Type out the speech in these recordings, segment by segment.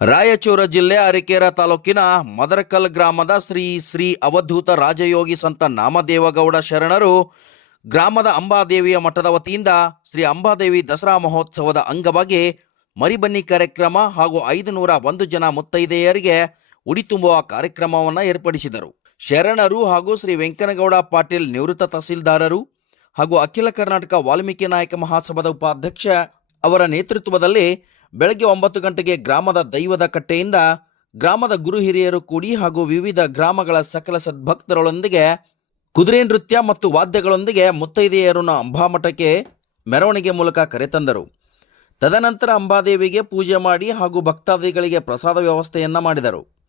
ರಾಯಚೂರು ಜಿಲ್ಲೆ ಅರಿಕೇರ ತಾಲೂಕಿನ ಮದರಕಲ್ ಗ್ರಾಮದ ಶ್ರೀ ಶ್ರೀ ಅವಧೂತ ರಾಜಯೋಗಿ ಸಂತ ನಾಮದೇವಗೌಡ ಶರಣರು ಗ್ರಾಮದ ಅಂಬಾದೇವಿಯ ಮಠದ ವತಿಯಿಂದ ಶ್ರೀ ಅಂಬಾದೇವಿ ದಸರಾ ಮಹೋತ್ಸವದ ಅಂಗವಾಗಿ ಮರಿಬನ್ನಿ ಕಾರ್ಯಕ್ರಮ ಹಾಗೂ ಐದು ನೂರ ಒಂದು ಜನ ಮುತ್ತೈದೆಯರಿಗೆ ಉಡಿ ತುಂಬುವ ಕಾರ್ಯಕ್ರಮವನ್ನು ಏರ್ಪಡಿಸಿದರು. ಶರಣರು ಹಾಗೂ ಶ್ರೀ ವೆಂಕನಗೌಡ ಪಾಟೀಲ್ ನಿವೃತ್ತ ತಹಸೀಲ್ದಾರರು ಹಾಗೂ ಅಖಿಲ ಕರ್ನಾಟಕ ವಾಲ್ಮೀಕಿ ನಾಯಕ ಮಹಾಸಭಾದ ಉಪಾಧ್ಯಕ್ಷ ಅವರ ನೇತೃತ್ವದಲ್ಲಿ ಬೆಳಗ್ಗೆ ಒಂಬತ್ತು ಗಂಟೆಗೆ ಗ್ರಾಮದ ದೈವದ ಕಟ್ಟೆಯಿಂದ ಗ್ರಾಮದ ಗುರು ಹಿರಿಯರು ಕೂಡಿ ಹಾಗೂ ವಿವಿಧ ಗ್ರಾಮಗಳ ಸಕಲ ಸದ್ಭಕ್ತರೊಂದಿಗೆ ಕುದುರೆ ನೃತ್ಯ ಮತ್ತು ವಾದ್ಯಗಳೊಂದಿಗೆ ಮುತ್ತೈದೆಯರನ್ನು ಅಂಬಾಮಠಕ್ಕೆ ಮೆರವಣಿಗೆ ಮೂಲಕ ಕರೆತಂದರು ತದನಂತರ ಅಂಬಾದೇವಿಗೆ ಪೂಜೆ ಮಾಡಿ ಹಾಗೂ ಭಕ್ತಾದಿಗಳಿಗೆ ಪ್ರಸಾದ ವ್ಯವಸ್ಥೆಯನ್ನು ಮಾಡಿದರು.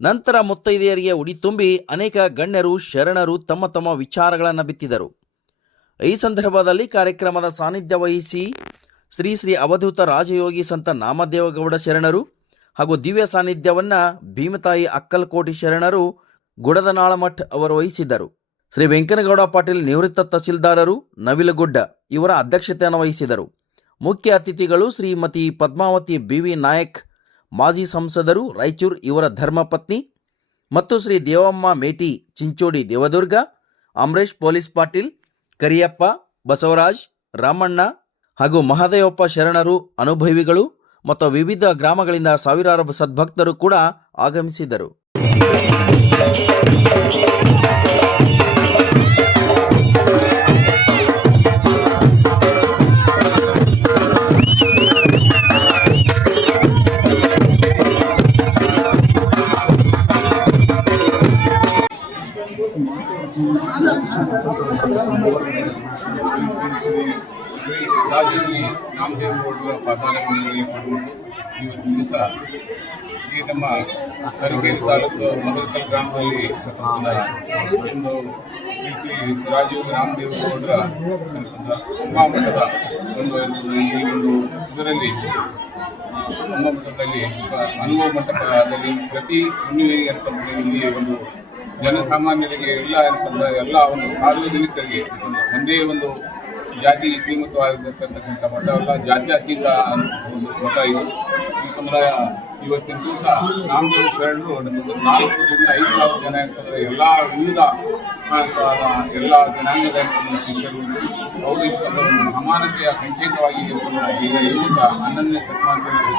ನಂತರ ಮುತ್ತೈದೆಯರಿಗೆ ಉಡಿ ತುಂಬಿ ಅನೇಕ ಗಣ್ಯರು, ಶರಣರು ತಮ್ಮ ತಮ್ಮ ವಿಚಾರಗಳನ್ನು ಬಿತ್ತಿದರು. ಈ ಸಂದರ್ಭದಲ್ಲಿ ಕಾರ್ಯಕ್ರಮದ ಸಾನ್ನಿಧ್ಯ ವಹಿಸಿ ಶ್ರೀ ಶ್ರೀ ಅವಧೂತ ರಾಜಯೋಗಿ ಸಂತ ನಾಮದೇವಗೌಡ ಶರಣರು ಹಾಗೂ ದಿವ್ಯ ಸಾನ್ನಿಧ್ಯವನ್ನು ಭೀಮತಾಯಿ ಅಕ್ಕಲ್ಕೋಟಿ ಶರಣರು ಗುಡದನಾಳಮಠ್ ಅವರು ವಹಿಸಿದ್ದರು. ಶ್ರೀ ವೆಂಕನಗೌಡ ಪಾಟೀಲ್ ನಿವೃತ್ತ ತಹಸೀಲ್ದಾರರು ನವಿಲಗುಡ್ಡ ಇವರ ಅಧ್ಯಕ್ಷತೆಯನ್ನು ವಹಿಸಿದರು ಮುಖ್ಯ ಅತಿಥಿಗಳು ಶ್ರೀಮತಿ ಪದ್ಮಾವತಿ ಬಿ ವಿ ನಾಯಕ್, ಮಾಜಿ ಸಂಸದರು ರಾಯಚೂರು ಇವರ ಧರ್ಮಪತ್ನಿ ಮತ್ತು ಶ್ರೀ ದೇವಮ್ಮ ಮೇಟಿ ಚಿಂಚೋಡಿ ದೇವದುರ್ಗ, ಅಮರೇಶ್ ಪೊಲೀಸ್ ಪಾಟೀಲ್, ಕರಿಯಪ್ಪ, ಬಸವರಾಜ್, ರಾಮಣ್ಣ ಹಾಗೂ ಮಹದೇವಪ್ಪ ಶರಣರು ಅನುಭವಿಗಳು ಮತ್ತು ವಿವಿಧ ಗ್ರಾಮಗಳಿಂದ ಸಾವಿರಾರು ಸದ್ಭಕ್ತರು ಕೂಡ ಆಗಮಿಸಿದರು ಶ್ರೀ ರಾಜಯೋಗಿ ನಾಮದೇವಗೌಡರ ಪಾದಾಲಗಳಲ್ಲಿ ಪಡೆದುಕೊಂಡು ಇವತ್ತು ದಿವಸ ಈ ನಮ್ಮ ಕರಿಕೇರಿ ತಾಲೂಕು ಮದರ್ಕಲ್ ಗ್ರಾಮದಲ್ಲಿ ಒಂದು ಶ್ರೀ ರಾಜೀವ್ ರಾಮದೇವಗೌಡರ ಉಮಾಮಠದ ಒಂದು ಈ ಒಂದು ಇದರಲ್ಲಿ ಉಮಾಮಠದಲ್ಲಿ ಅನುಭವ ಮಂಟಪದಲ್ಲಿ ಪ್ರತಿ ಹುಣ್ಣಿಮೆಗೆ ಅಂತಂದ್ರೆ ಇಲ್ಲಿ ಒಂದು ಜನಸಾಮಾನ್ಯರಿಗೆ ಎಲ್ಲ ಅಂತಂದ್ರೆ ಎಲ್ಲ ಒಂದು ಸಾರ್ವಜನಿಕರಿಗೆ ಒಂದೇ ಒಂದು ಜಾತಿ ಸೀಮಿತವಾಗಿರ್ತಕ್ಕಂಥ ಮಠ ಅಲ್ಲ ಜಾತ್ಯತೀತ ಒಂದು ಮಠ ಇದು. ಯಾಕಂದ್ರೆ ಇವತ್ತಿನ ದಿವಸ ನಾಮದೇವ ಶರಣರು ನಮ್ಮದು ನಾಲ್ಕರಿಂದ ಐದು ಸಾವಿರ ಜನ ಇರ್ತಂದ್ರೆ ಎಲ್ಲ ವಿವಿಧ ಎಲ್ಲ ಜನಾಂಗದ ಶಿಷ್ಯರು. ಅವರು ಒಂದು ಸಮಾನತೆಯ ಸಂಕೇತವಾಗಿ ಈಗ ಇಲ್ಲಿಂದ ಹನ್ನೊಂದನೇ ಶತಮಾನದಲ್ಲಿ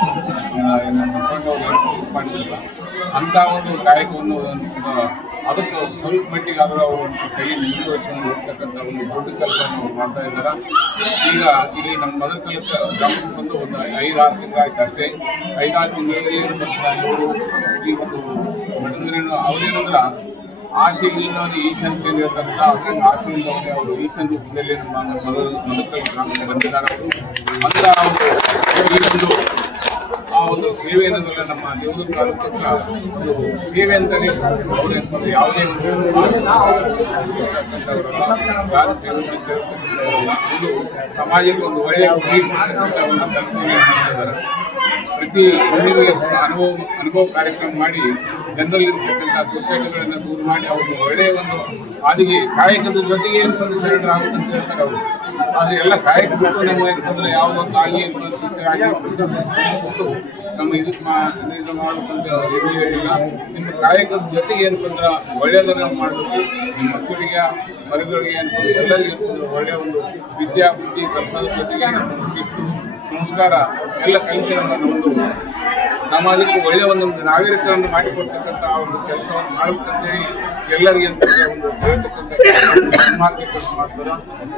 ಬಸವಣ್ಣವರು ಮಾಡಿದ್ರಲ್ಲ ಅಂಥ ಒಂದು ಒಂದು ಅದಕ್ಕೆ ಸ್ವಲ್ಪ ಮಟ್ಟಿಗೆ ಆದರೂ ಅವರು ಒಂದು ಕೈ ಮುಂದುವರಿಸಿಕೊಂಡು ಹೋಗ್ತಕ್ಕಂಥ ಒಂದು ದೊಡ್ಡ ಕೆಲಸವನ್ನು ಅವ್ರು ಮಾಡ್ತಾ ಇದ್ದಾರೆ. ಈಗ ಇಲ್ಲಿ ನಮ್ಮ ಮೊದಲ ಕಲಿತ ಗ್ರಾಮಕ್ಕೆ ಬಂದು ಒಂದು ಐದಾರು ತಿಂಗಳಾಯ್ತು ಅಷ್ಟೇ. ಐದಾರು ತಿಂಗಳಲ್ಲಿ ಇವರು ಈ ಒಂದು ಮಠಂದ್ರೇನು ಅವರೇನಂದ್ರ ಆಸೆ ಇಲ್ಲದ ಈಶನ್ ಕೇಳಿರ್ತಕ್ಕಂಥ ಅವ್ರಿಗೆ ಆಸೆ ಇಲ್ಲದವನೇ ಅವರು ಈಶನ್ ರೂಪದಲ್ಲಿ ನಮ್ಮ ಮೊದಲ ಮೊದಲ ಗ್ರಾಮಕ್ಕೆ ಬಂದಿದ್ದಾರೆ. ಅವರು ಅಂದ್ರೆ ಅವರು ಸೇವೆ ಅನ್ನೋದಲ್ಲ ನಮ್ಮ ದೇವದುರ್ಗ ತಾಲೂಕಿನ ಒಂದು ಸೇವೆ ಅಂತಲೇ ಅವರು ಎಂಬುದು ಯಾವುದೇ ಒಂದು ಸಮಾಜಕ್ಕೆ ಒಂದು ಒಳ್ಳೆಯ ಕೆಲಸವನ್ನು ಮಾಡ್ತಿದ್ದಾರೆ ಪ್ರತಿ ಹುಣ್ಣಿಮೆಗೆ ಅನುಭವ ಅನುಭವ ಕಾರ್ಯಕ್ರಮ ಮಾಡಿ ಜನರಲ್ಲಿ ಇರ್ತಕ್ಕಂಥ ದೂರು ಮಾಡಿ ಅವರು ಒಳ್ಳೆಯ ಒಂದು ಹಾದಿಗೆ, ಕಾಯಕದ ಜೊತೆಗೆ ಏನಂತಂದ್ರೆ ಆಗುತ್ತೆ ಅಂತ ಹೇಳ್ತಾರೆ ಅವರು. ಆದರೆ ಎಲ್ಲ ಕಾಯಕ ನಮ್ಮ ಏನಂತಂದ್ರೆ ಯಾವುದೋ ಶಿಷ್ಯರಾಗಿ ನಮ್ಮ ಇದು ಹೇಳಿಲ್ಲ ನಿಮ್ಮ ಕಾಯಕದ ಜೊತೆಗೆ ಏನಂತಂದ್ರೆ ಒಳ್ಳೆಯದನ್ನ ಮಾಡಬೇಕು. ನಿಮ್ಮ ಮಕ್ಕಳಿಗೆ, ಮರಿಗಳಿಗೆ ಅಂತಂದ್ರೆ ಎಲ್ಲರಿಗೂ ಅಂತಂದ್ರೆ ಒಳ್ಳೆಯ ಒಂದು ವಿದ್ಯಾ, ಬುದ್ಧಿ ಕೆಲಸದ ಜೊತೆಗೆ ಶಿಸ್ತು, ಸಂಸ್ಕಾರ, ಎಲ್ಲ ಕಲಿಸಿ ಒಂದು ಸಮಾಜಕ್ಕೆ ಒಳ್ಳೆಯ ಒಂದು ನಾಗರಿಕರನ್ನು ಮಾಡಿಕೊಡ್ತಕ್ಕಂಥ ಒಂದು ಕೆಲಸವನ್ನು ಮಾಡಬೇಕಂತೇಳಿ ಎಲ್ಲರಿಗೆ ಅಂತಂದ್ರೆ ಒಂದು ಹೇಳ್ತಕ್ಕಂಥ ಕೆಲಸ ಮಾಡ್ತಾರೆ.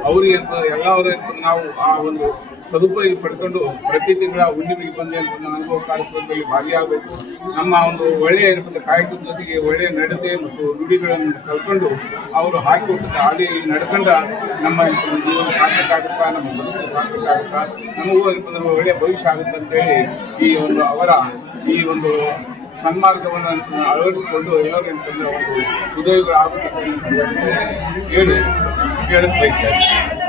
ಅವ್ರಿಗೆ ಎಲ್ಲವರ ನಾವು ಆ ಒಂದು ಸದುಪಯೋಗ ಪಡ್ಕೊಂಡು ಪ್ರತಿ ತಿಂಗಳ ಹುಣ್ಣಿಮೆಗೆ ಬಂದು ಅನುಭವ ಕಾರ್ಯಕ್ರಮದಲ್ಲಿ ಭಾಗಿಯಾಗಬೇಕು. ನಮ್ಮ ಒಂದು ಒಳ್ಳೆಯ ಏನಂತ ಕಾಯಕದ ಜೊತೆಗೆ ಒಳ್ಳೆಯ ನಡತೆ ಮತ್ತು ನುಡಿಗಳನ್ನು ಕಲ್ಕೊಂಡು ಅವರು ಹಾಕಿಕೊಟ್ಟ ಹಾದಿಯಲ್ಲಿ ನಡ್ಕೊಂಡ ನಮ್ಮ ಜೀವನ ಸಾರ್ಥಕ ಆಗುತ್ತಾ, ನಮ್ಮ ಬದುಕು ಸಾರ್ಥಕ ಆಗುತ್ತಾ, ನಮಗೂ ಒಂದು ಒಳ್ಳೆಯ ಭವಿಷ್ಯ ಆಗುತ್ತೆ ಅಂತೇಳಿ ಈ ಒಂದು ಅವರ ಈ ಒಂದು ಸನ್ಮಾರ್ಗವನ್ನು ಅಳವಡಿಸಿಕೊಂಡು ಎಲ್ಲರೂ ಏನಂತಂದ್ರೆ ಒಂದು ಸಂದರ್ಭದಲ್ಲಿ ಹೇಳಿ ಹೇಳಕ್ ಬಯಸ್ತಾ ಇದ್ದೀನಿ.